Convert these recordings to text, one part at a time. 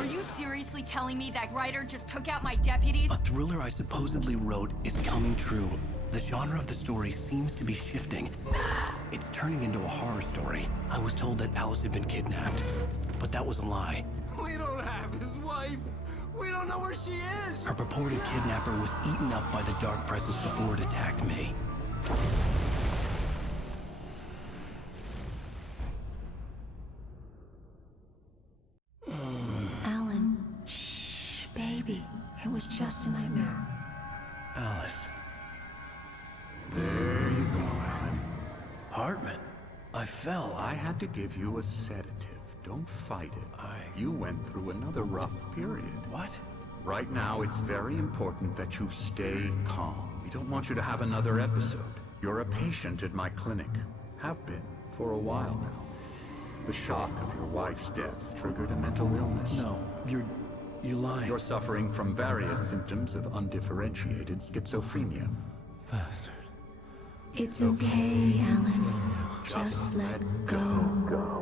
Are you seriously telling me that writer just took out my deputies? A thriller I supposedly wrote is coming true. The genre of the story seems to be shifting. It's turning into a horror story. I was told that Alice had been kidnapped, but that was a lie. We don't have his wife. We don't know where she is. Her purported kidnapper was eaten up by the dark presence before it attacked me. Alan, shh, baby. It was just a nightmare. Alice. There you go, Alan. Hartman. I fell. I had to give you a sedative. Don't fight it. You went through another rough period. What? Right now, it's very important that you stay calm. We don't want you to have another episode. You're a patient at my clinic. Have been for a while now. The shock of your wife's death triggered a mental illness. No, you're lying. You're suffering from various symptoms of undifferentiated schizophrenia. Bastard. It's okay, Alan. Just let go.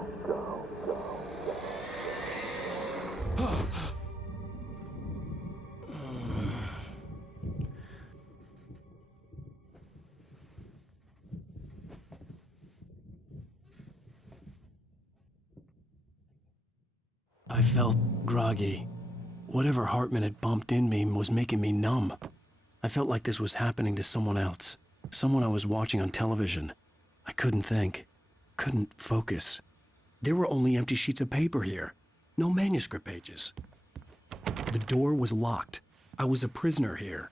I felt groggy. Whatever Hartman had bumped in me was making me numb. I felt like this was happening to someone else. Someone I was watching on television. I couldn't think. Couldn't focus. There were only empty sheets of paper here. No manuscript pages. The door was locked. I was a prisoner here.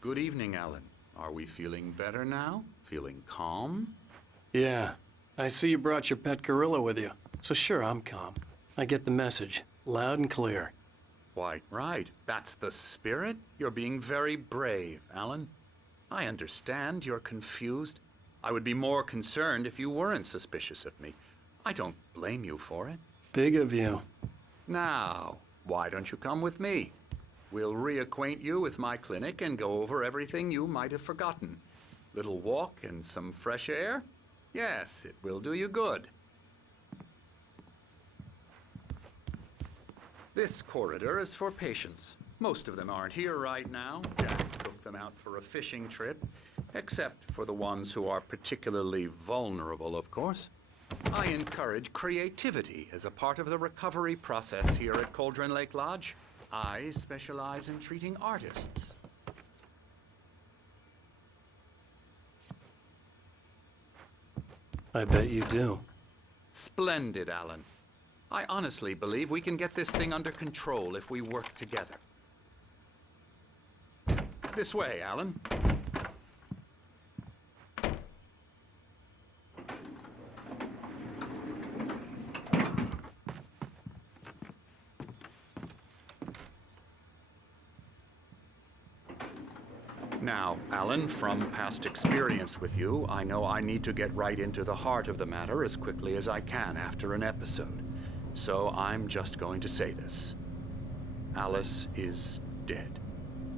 Good evening, Alan. Are we feeling better now? Feeling calm? Yeah. I see you brought your pet gorilla with you. So sure, I'm calm. I get the message. Loud and clear. Quite right. That's the spirit. You're being very brave, Alan. I understand you're confused. I would be more concerned if you weren't suspicious of me. I don't blame you for it. Big of you. Now, why don't you come with me? We'll reacquaint you with my clinic and go over everything you might have forgotten. Little walk and some fresh air? Yes, it will do you good. This corridor is for patients. Most of them aren't here right now. Jack took them out for a fishing trip, except for the ones who are particularly vulnerable, of course. I encourage creativity as a part of the recovery process here at Cauldron Lake Lodge. I specialize in treating artists. I bet you do. Splendid, Alan. I honestly believe we can get this thing under control if we work together. This way, Alan. Now, Alan, from past experience with you, I know I need to get right into the heart of the matter as quickly as I can after an episode. So I'm just going to say this. Alice is dead.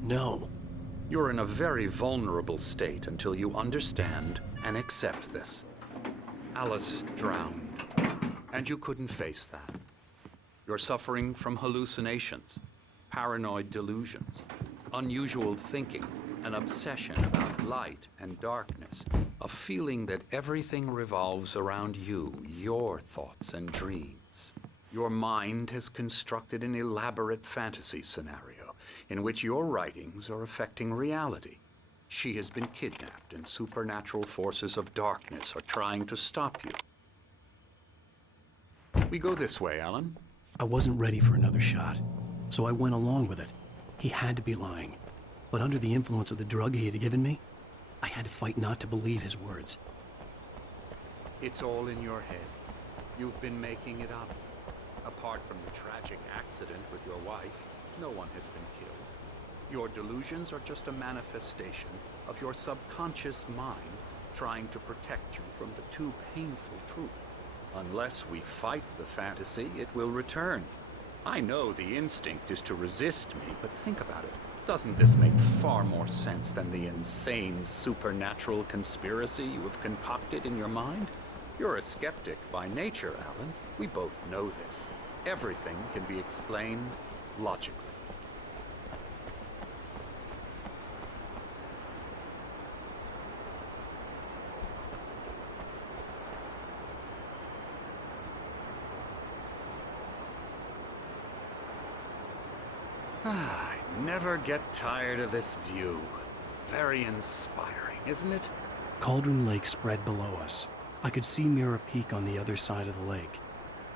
No. You're in a very vulnerable state until you understand and accept this. Alice drowned, and you couldn't face that. You're suffering from hallucinations, paranoid delusions, unusual thinking, an obsession about light and darkness, a feeling that everything revolves around you, your thoughts and dreams. Your mind has constructed an elaborate fantasy scenario in which your writings are affecting reality. She has been kidnapped, and supernatural forces of darkness are trying to stop you. We go this way, Alan. I wasn't ready for another shot, so I went along with it. He had to be lying. But under the influence of the drug he had given me, I had to fight not to believe his words. It's all in your head. You've been making it up. Apart from the tragic accident with your wife, no one has been killed. Your delusions are just a manifestation of your subconscious mind trying to protect you from the too painful truth. Unless we fight the fantasy, it will return. I know the instinct is to resist me, but think about it. Doesn't this make far more sense than the insane supernatural conspiracy you have concocted in your mind? You're a skeptic by nature, Alan. We both know this. Everything can be explained logically. I never get tired of this view. Very inspiring, isn't it? Cauldron Lake spread below us. I could see Mirror Peak on the other side of the lake.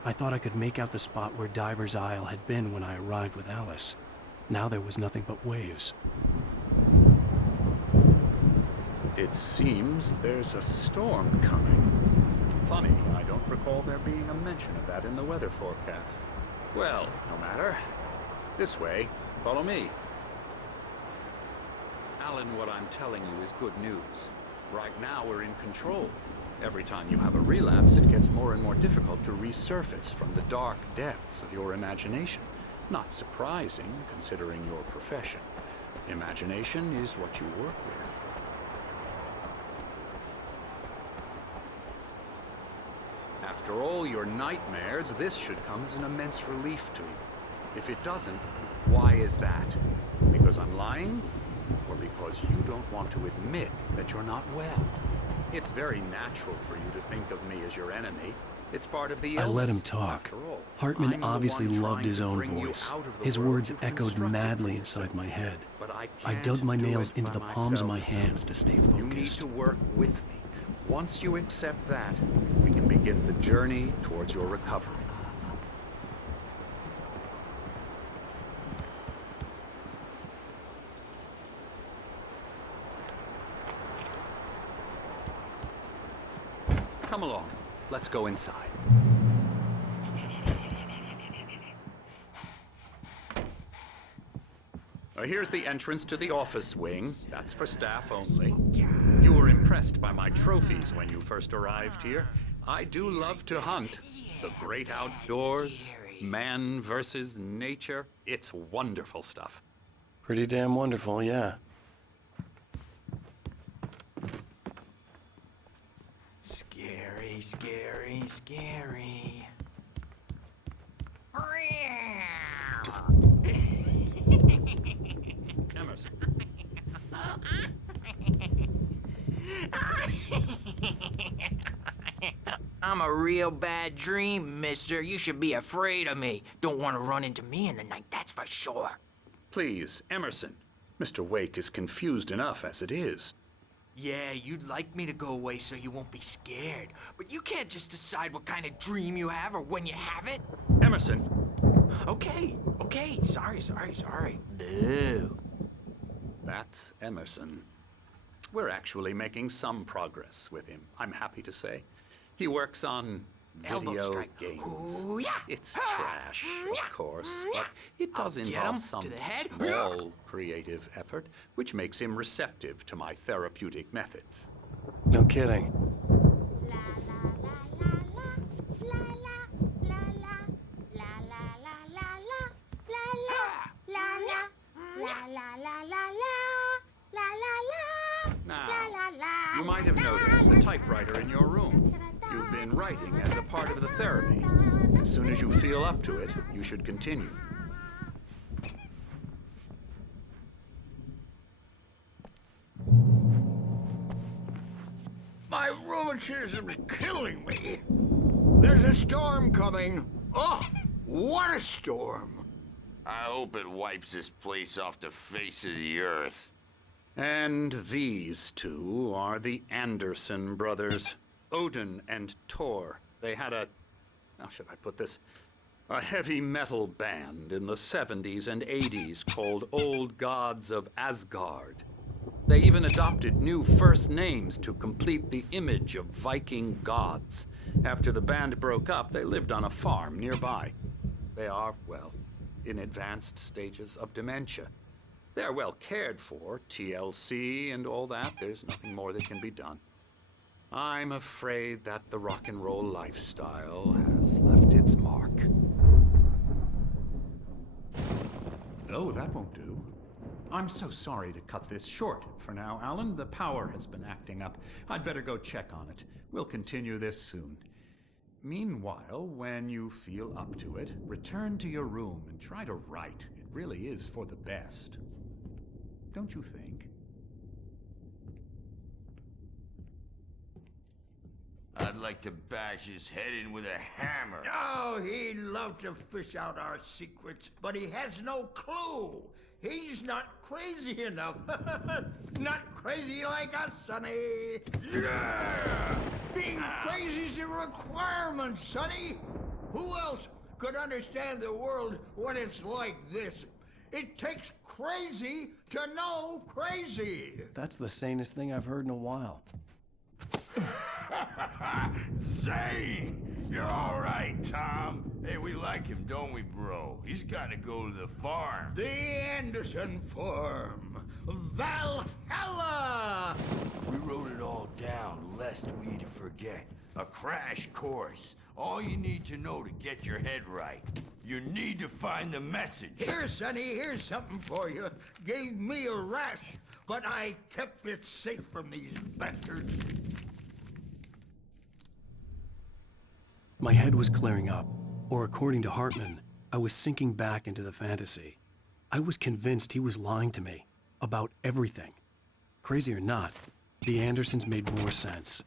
I thought I could make out the spot where Diver's Isle had been when I arrived with Alice. Now there was nothing but waves. It seems there's a storm coming. Funny, I don't recall there being a mention of that in the weather forecast. Well, no matter. This way. Follow me. Alan, what I'm telling you is good news. Right now, we're in control. Every time you have a relapse, it gets more and more difficult to resurface from the dark depths of your imagination. Not surprising, considering your profession. Imagination is what you work with. After all your nightmares, this should come as an immense relief to you. If it doesn't, why is that? Because I'm lying? Or because you don't want to admit that you're not well? It's very natural for you to think of me as your enemy. It's part of the illness. I let him talk. Hartman obviously loved his own voice. His words echoed madly inside my head. I dug my nails into the palms of my hands to stay focused. You need to work with me. Once you accept that, we can begin the journey towards your recovery. Come along. Let's go inside. Here's the entrance to the office wing. That's for staff only. You were impressed by my trophies when you first arrived here. I do love to hunt. The great outdoors, man versus nature. It's wonderful stuff. Pretty damn wonderful, yeah. Scary, scary, scary. Emerson. I'm a real bad dream, mister. You should be afraid of me. Don't want to run into me in the night, that's for sure. Please, Emerson. Mr. Wake is confused enough as it is. Yeah, you'd like me to go away so you won't be scared. But you can't just decide what kind of dream you have or when you have it. Emerson. Okay. Sorry. Boo. That's Emerson. We're actually making some progress with him, I'm happy to say. He works on Elbow video strike. games. Ooh, yeah. It's trash, of course, but it does I'll get involve him some to the head. small creative effort, which makes him receptive to my therapeutic methods. No kidding. Now, you might have noticed the typewriter in your room. You've been writing as a part of the therapy. As soon as you feel up to it, you should continue. My rheumatism's killing me. There's a storm coming. Oh, what a storm. I hope it wipes this place off the face of the earth. And these two are the Anderson brothers, Odin and Tor. They had how should I put this? A heavy metal band in the 70s and 80s called Old Gods of Asgard. They even adopted new first names to complete the image of Viking gods. After the band broke up, they lived on a farm nearby. They are, well, in advanced stages of dementia. They're well cared for, TLC and all that. There's nothing more that can be done. I'm afraid that the rock and roll lifestyle has left its mark. Oh, that won't do. I'm so sorry to cut this short for now, Alan. The power has been acting up. I'd better go check on it. We'll continue this soon. Meanwhile, when you feel up to it, return to your room and try to write. It really is for the best. Don't you think? I'd like to bash his head in with a hammer. Oh, he'd love to fish out our secrets, but he has no clue. He's not crazy enough. Not crazy like us, Sonny. Yeah! Being crazy's a requirement, Sonny. Who else could understand the world when it's like this? It takes crazy to know crazy. That's the sanest thing I've heard in a while. Zane! You're all right, Tom. Hey, we like him, don't we, bro? He's got to go to the farm. The Anderson Farm. Valhalla! We wrote it all down, lest we forget. A crash course. All you need to know to get your head right. You need to find the message. Here, Sonny, here's something for you. Gave me a rash, but I kept it safe from these bastards. My head was clearing up, or according to Hartman, I was sinking back into the fantasy. I was convinced he was lying to me about everything. Crazy or not, the Andersons made more sense.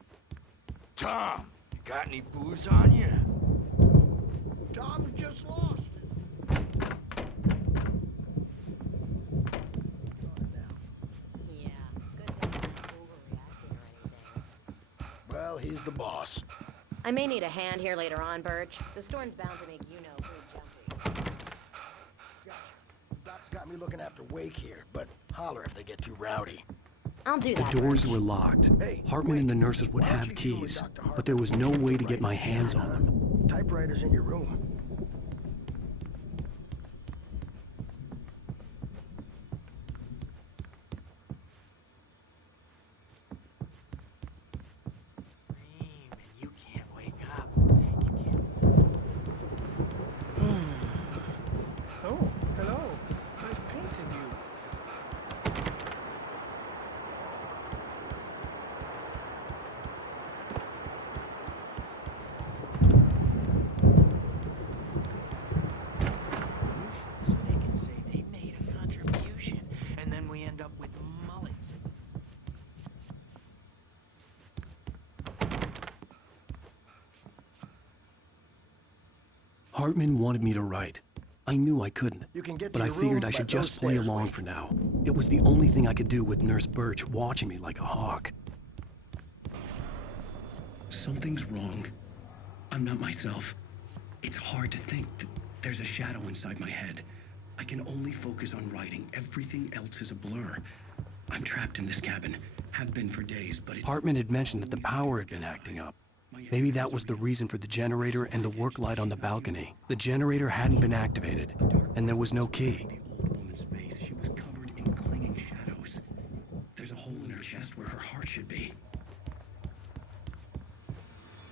Tom, you got any booze on you? Tom just lost. Yeah, good thing he's not overreacting or anything. Well, he's the boss. I may need a hand here later on, Birch. The storm's bound to make you know pretty jumpy. Gotcha. Doc's got me looking after Wake here, but holler if they get too rowdy. I'll do The that. doors Birch. were locked. Hey, Hartman and the nurses would why don't have you hear what keys, Dr. Hartman but there was no way to get my right hands here, on huh? them. Typewriter's in your room. Dream, and you can't wake up. You can't. Oh, hello. I've painted you. So they can say they made a contribution, and then we end up with mullets. Hartman wanted me to write. I knew I couldn't, You can get but to I your figured room I by should those just play stairs, along Wake. for now. It was the only thing I could do with Nurse Birch watching me like a hawk. Something's wrong. I'm not myself. It's hard to think that there's a shadow inside my head. I can only focus on writing. Everything else is a blur. I'm trapped in this cabin. Have been for days, but it's... Hartman had mentioned that the power had been acting up. Maybe that was the reason for the generator and the work light on the balcony. The generator hadn't been activated, and there was no key. The old woman's face, she was covered in clinging shadows. There's a hole in her chest where her heart should be.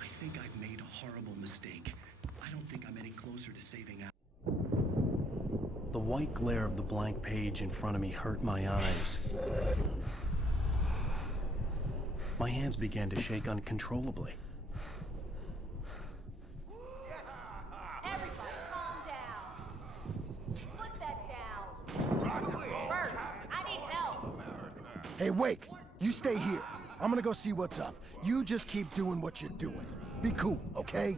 I think I've made a horrible mistake. I don't think I'm any closer to saving out. The white glare of the blank page in front of me hurt my eyes. My hands began to shake uncontrollably. Everybody, calm down. Put that down. Birch, I need help. Hey, Wake, you stay here. I'm gonna go see what's up. You just keep doing what you're doing. Be cool, okay?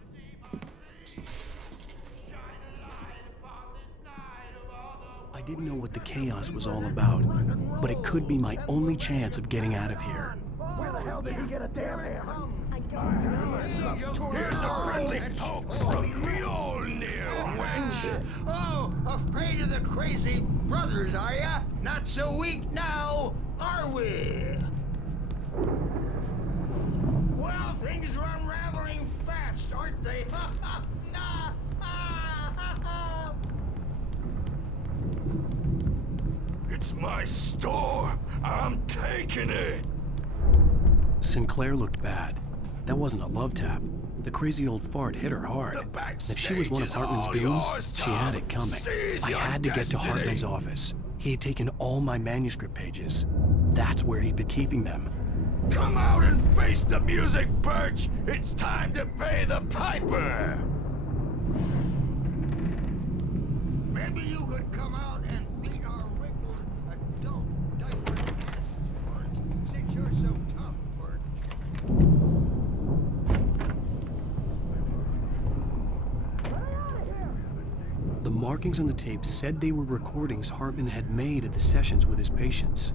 I didn't know what the chaos was all about, but it could be my only chance of getting out of here. Where the hell did he get a damn hammer? Here's a friendly poke from Mjolnir, wench. Oh, afraid of the crazy brothers, are ya? Not so weak now, are we? Well, things are unraveling fast, aren't they? It's my storm. I'm taking it. Sinclair looked bad. That wasn't a love tap. The crazy old fart hit her hard. If she was one of Hartman's goons, she had it coming. I had to get to Hartman's office. He had taken all my manuscript pages. That's where he'd been keeping them. Come out and face the music, Birch! It's time to pay the piper! Maybe you could come out and beat our wrinkled adult diaper asses, Bert, since you're so tough, Bert. The markings on the tape said they were recordings Hartman had made at the sessions with his patients.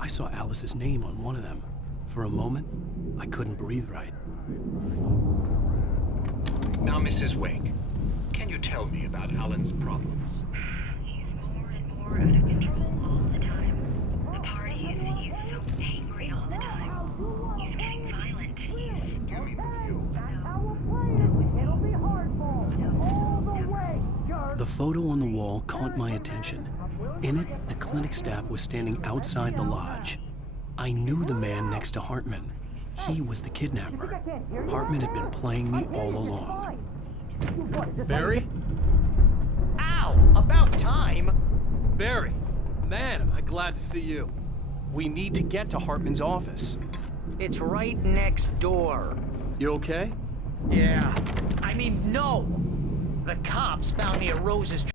I saw Alice's name on one of them. For a moment, I couldn't breathe right. Now, Mrs. Wake, can you tell me about Alan's problems? He's more and more out of control all the time. The parties, he's so angry all the time. He's getting violent. Give me the view. It'll be hardball all the way, jerk. The photo on the wall caught my attention. In it, the clinic staff was standing outside the lodge. I knew the man next to Hartman. He was the kidnapper. Hartman had been playing me all along. Barry? Ow! About time! Barry! Man, am I glad to see you. We need to get to Hartman's office. It's right next door. You okay? Yeah. I mean, no! The cops found me at Rose's.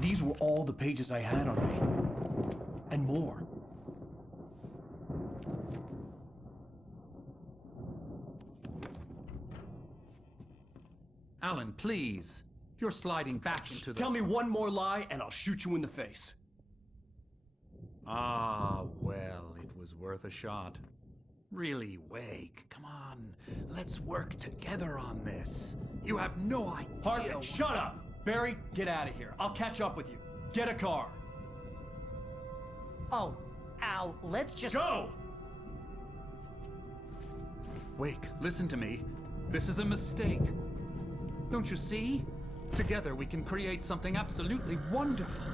These were all the pages I had on me. And more. Alan, please. You're sliding back into the... Tell me one more lie and I'll shoot you in the face. Ah, well, it was worth a shot. Really, Wake, come on. Let's work together on this. You have no idea... Hartman, shut up! Barry, get out of here. I'll catch up with you. Get a car. Oh, Al, let's just... Go! Wake, listen to me. This is a mistake. Don't you see? Together we can create something absolutely wonderful.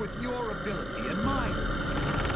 With your ability and mine.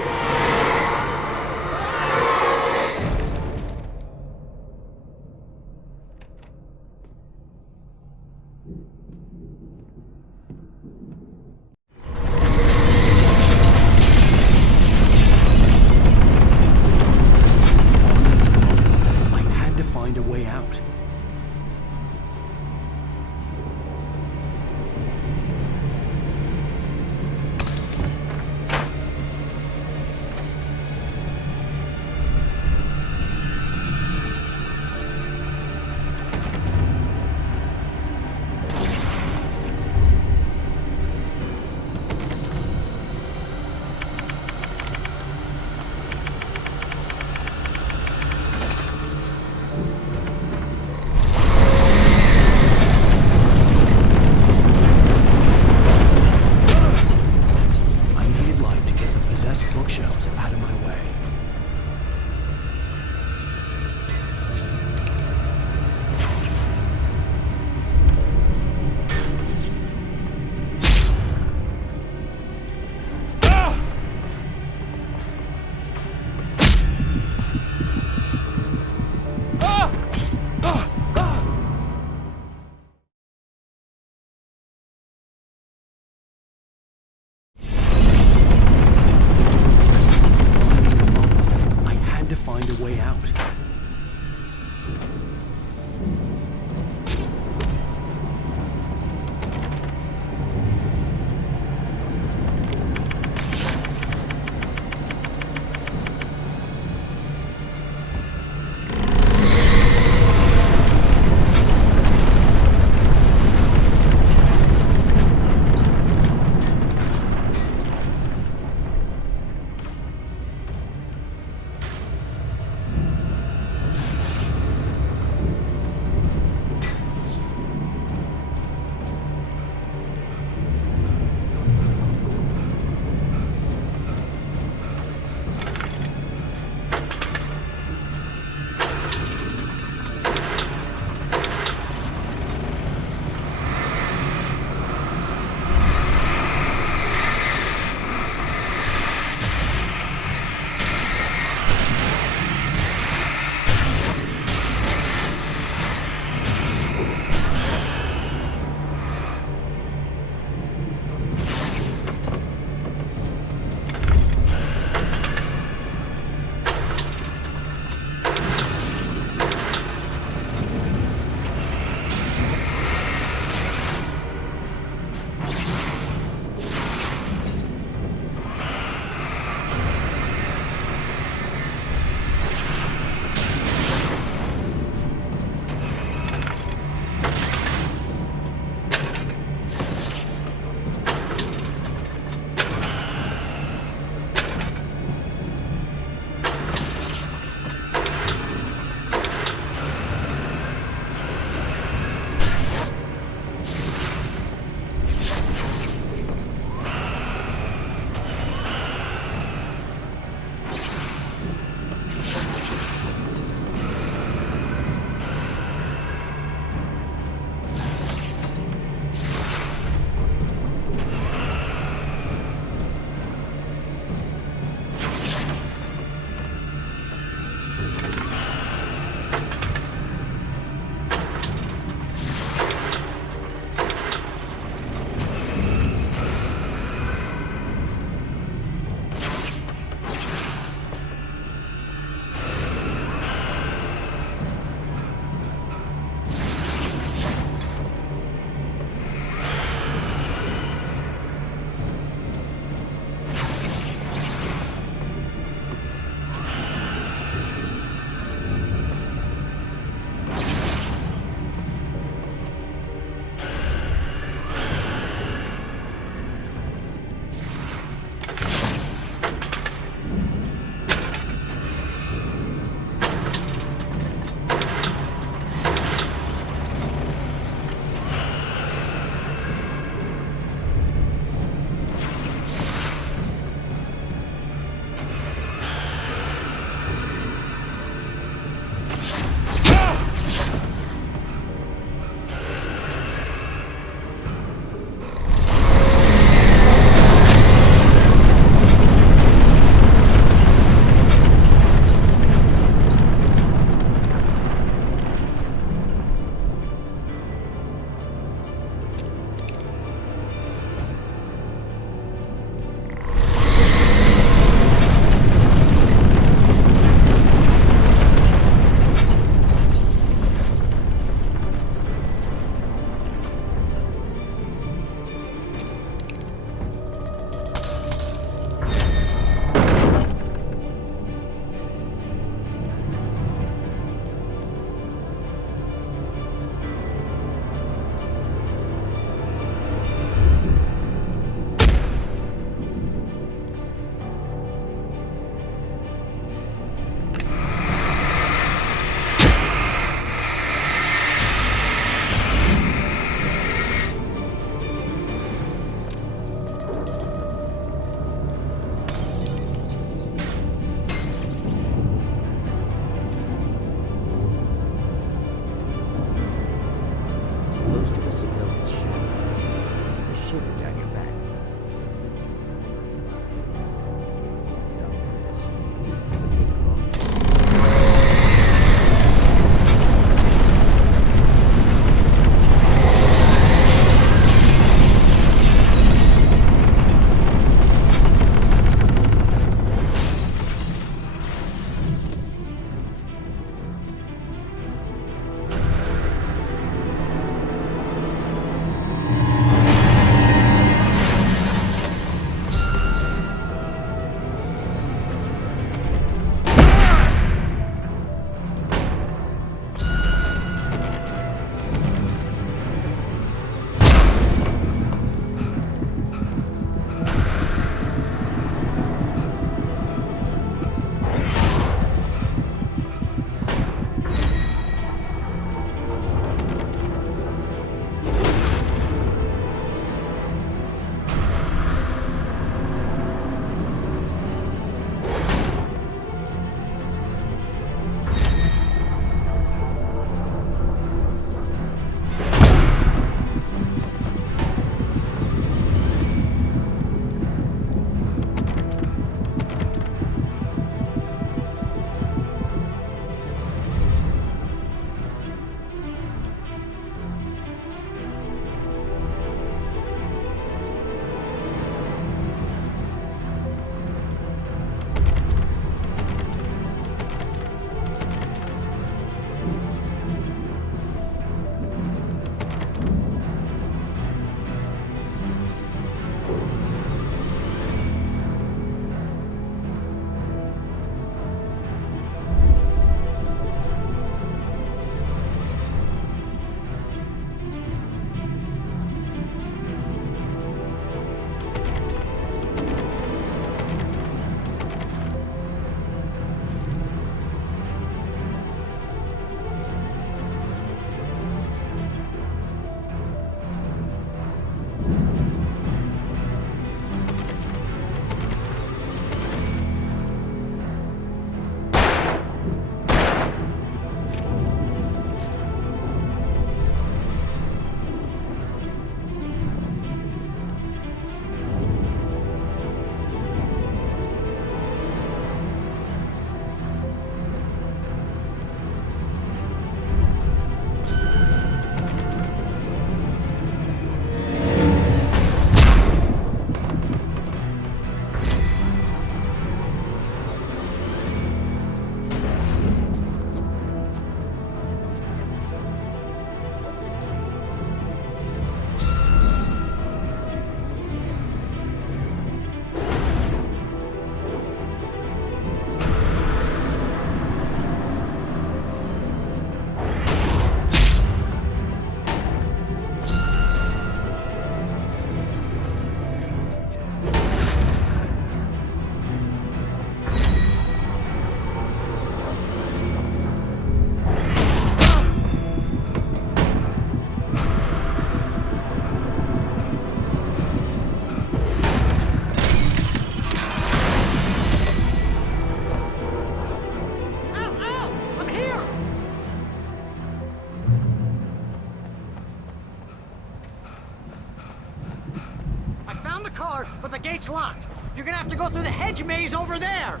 gate's locked. You're gonna have to go through the hedge maze over there.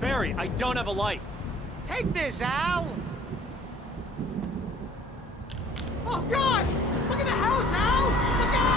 Barry, I don't have a light. Take this, Al. Oh, God! Look at the house, Al! Look out!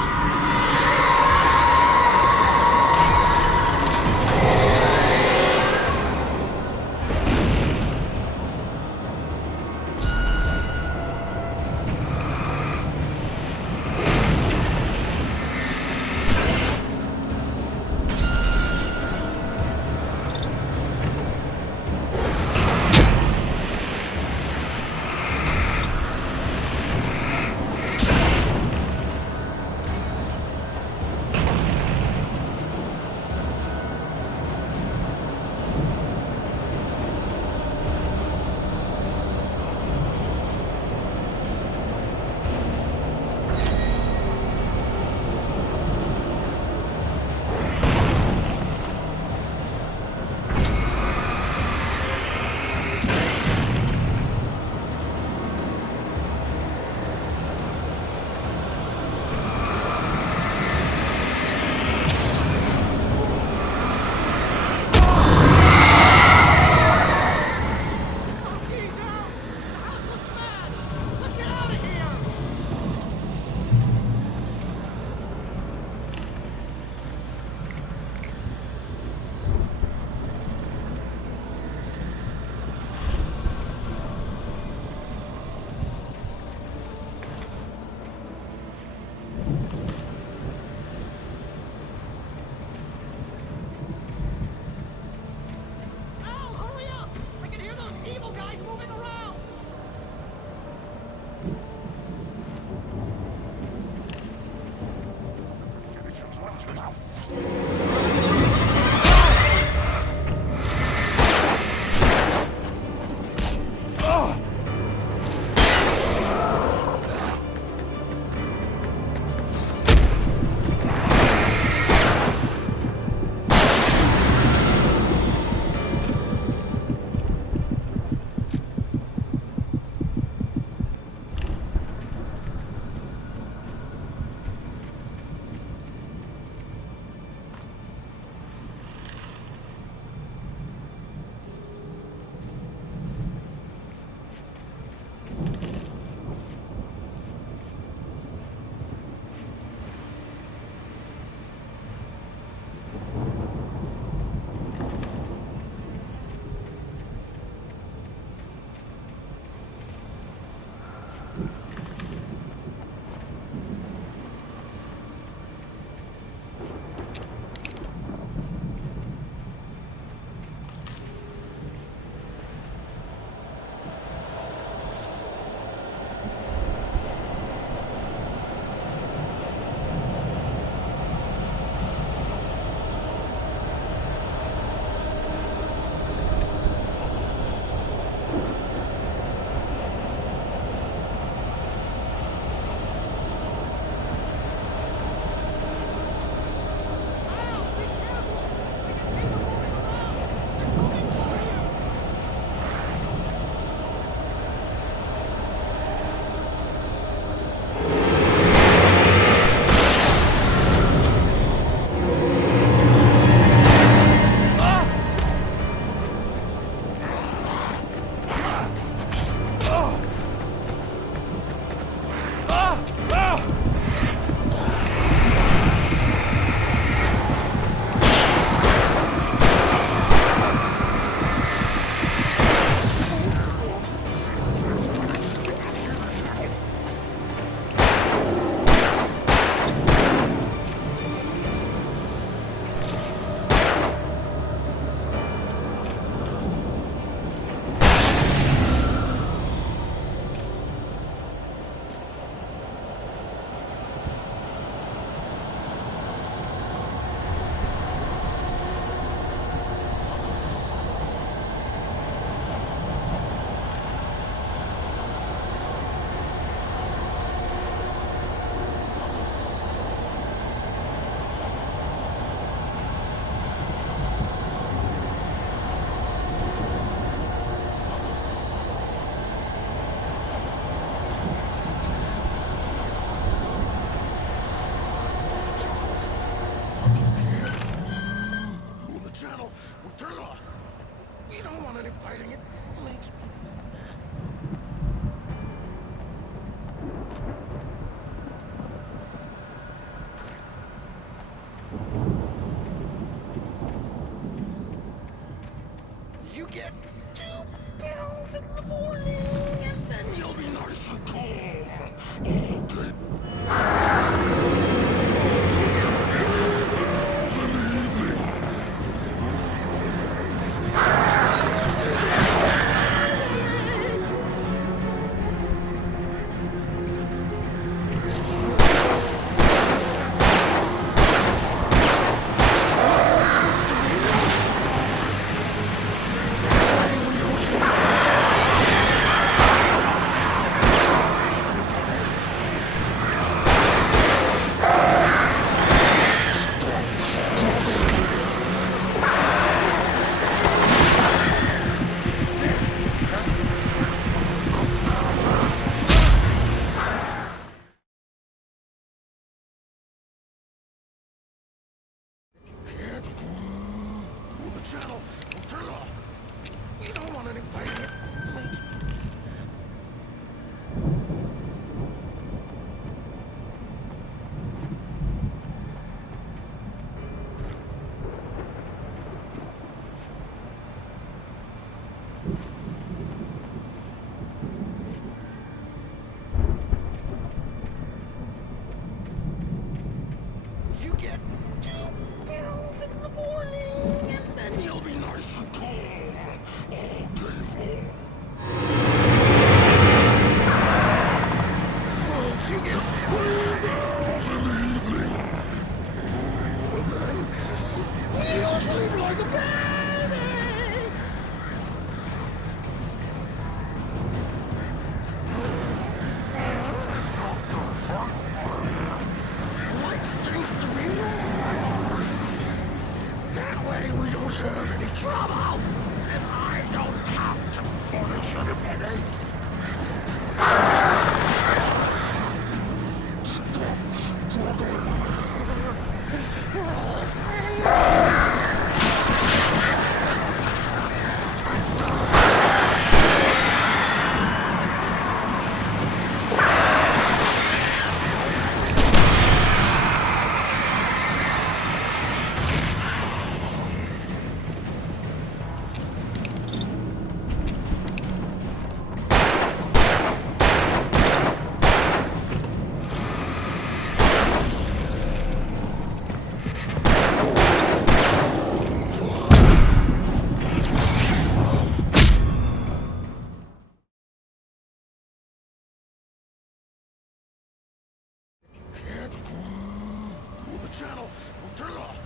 the channel. We'll turn it off.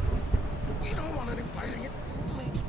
We don't want any fighting. It makes